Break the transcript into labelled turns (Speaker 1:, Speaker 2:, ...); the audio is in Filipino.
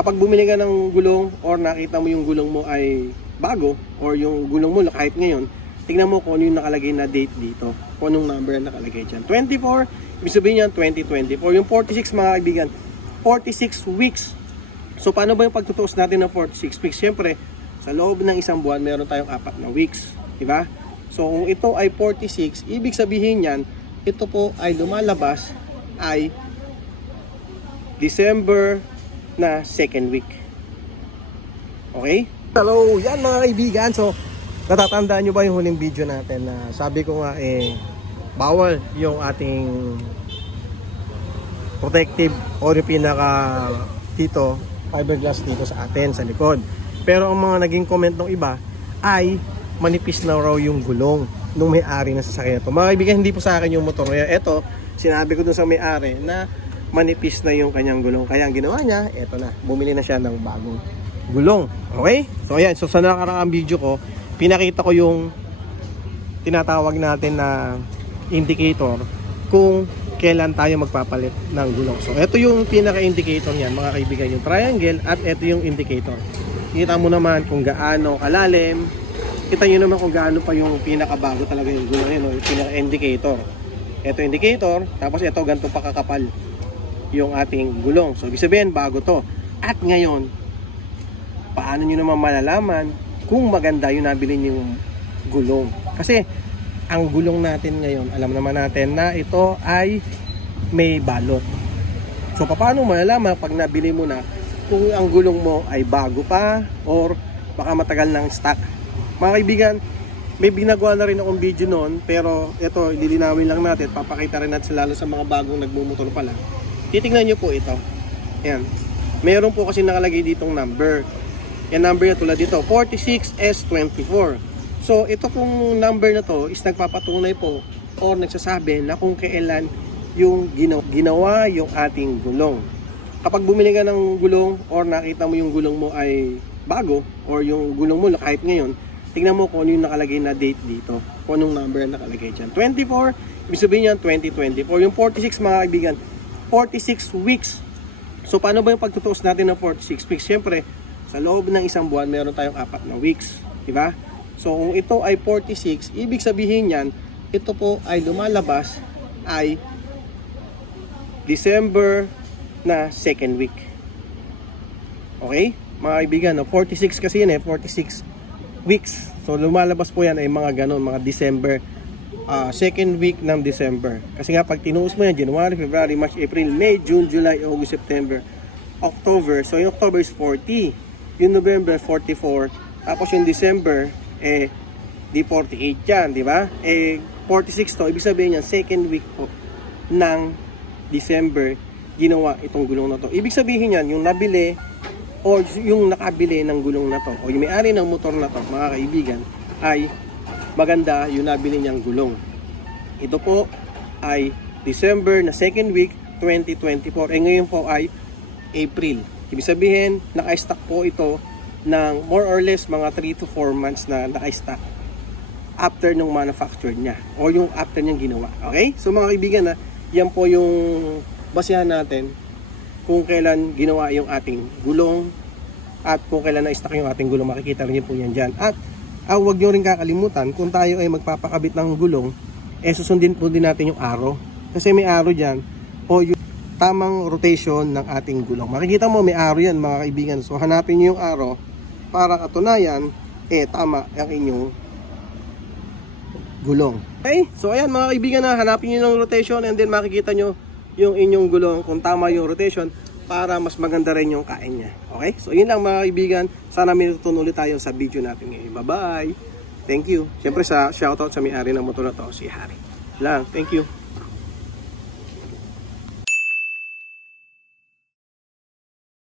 Speaker 1: kapag bumili ka ng gulong or nakita mo yung gulong mo ay bago or yung gulong mo kahit ngayon, tingnan mo kung ano yung nakalagay na date dito. Kung anong number na nakalagay dyan. 24, ibig sabihin yan 2024. Yung 46 mga kaibigan, 46 weeks. So paano ba yung pagtutuos natin ng 46 weeks? Siyempre, sa loob ng isang buwan, meron tayong apat na weeks. Diba? So kung ito ay 46, ibig sabihin yan, ito po ay lumalabas ay December na second week. Okay? Hello, yan mga kaibigan. So, natatandaan nyo ba yung huling video natin na sabi ko nga eh, bawal yung ating protective or yung pinaka dito, fiberglass dito sa atin, sa likod. Pero ang mga naging comment ng iba ay manipis na raw yung gulong nung may-ari ng sasakyan ito. Mga kaibigan, hindi po sa akin yung motor. Ito, sinabi ko dun sa may-ari na manipis na yung kanyang gulong. Kaya ang ginawa niya, eto na, bumili na siya ng bagong gulong. Okay? So ayan, so sa nakaraang video ko, pinakita ko yung tinatawag natin na indicator kung kailan tayo magpapalit ng gulong. So ito yung pinaka-indicator niyan mga kaibigan, yung triangle at ito yung indicator. Kita mo naman kung gaano kalalim, kita nyo naman kung gaano pa yung pinakabago talaga yung gulong yun, yung pinaka-indicator. Ito indicator, tapos ito ganito pa kakapal yung ating gulong. So, ibig sabihin, bago to. At ngayon, paano nyo naman malalaman kung maganda yung nabili yung gulong? Kasi, ang gulong natin ngayon, alam naman natin na ito ay may balot. So, paano malalaman pag nabili mo na kung ang gulong mo ay bago pa or baka matagal ng stock? Mga kaibigan, may binagawa na rin akong video noon pero ito, lilinawin lang natin, papakita rin natin lalo sa mga bagong nagmumotor pa lang. Titingnan nyo po ito. Ayan. Meron po kasi nakalagay ditong number. Yan number na tulad dito, 46S24. So, ito kung number na to is nagpapatunay po or nagsasabi na kung kailan yung ginawa, yung ating gulong. Kapag bumili ka ng gulong or nakita mo yung gulong mo ay bago or yung gulong mo kahit ngayon, tingnan mo kung ano yung nakalagay na date dito. Kung anong number na nakalagay dyan. 24, ibig sabihin yan 2024. Yung 46 mga kaibigan, 46 weeks. So paano ba yung pagtutuos natin ng 46 weeks? Siyempre, sa loob ng isang buwan, meron tayong apat na weeks. Diba? So kung ito ay 46, ibig sabihin yan, ito po ay lumalabas ay December na second week. Okay? Mga kaibigan, no? 46 kasi yan eh, 46 weeks. So lumalabas po yan ay mga ganon, mga December ah, second week ng December. Kasi nga pag tinuos mo yan, January, February, March, April, May, June, July, August, September, October. So yung October is 40. Yung November, 44. Tapos yung December, eh, di 48 yan, di ba? Eh, 46 to, ibig sabihin yan, second week po ng December, ginawa itong gulong na to. Ibig sabihin yan, yung nabili, o yung nakabili ng gulong na to, o yung may-ari ng motor na to, mga kaibigan, ay maganda yung nabili niyang gulong. Ito po ay December na second week 2024. Eh ngayon po ay April. Ibig sabihin, naka-stock po ito ng more or less mga 3 to 4 months na naka-stock after nung manufacture niya o yung after niyang ginawa. Okay? So mga kaibigan, na, yan po yung basehan natin kung kailan ginawa yung ating gulong at kung kailan na-stock yung ating gulong. Makikita rin po yan dyan. At ah, huwag nyo rin kakalimutan, kung tayo ay magpapakabit ng gulong, eh susundin po din natin yung arrow. Kasi may arrow dyan o yung tamang rotation ng ating gulong. Makikita mo may arrow yan mga kaibigan. So hanapin nyo yung arrow para katunayan, eh tama ang inyong gulong. Okay? So ayan mga kaibigan na hanapin nyo ng rotation and then makikita nyo yung inyong gulong kung tama yung rotation para mas maganda rin yung kain niya. Okay? So yun lang mga kaibigan. Sana may natutunan ulit tayo sa video natin ngayon. Bye-bye! Thank you. Siyempre sa shoutout sa may-ari ng motor na to, si Harry. Lang. Thank you.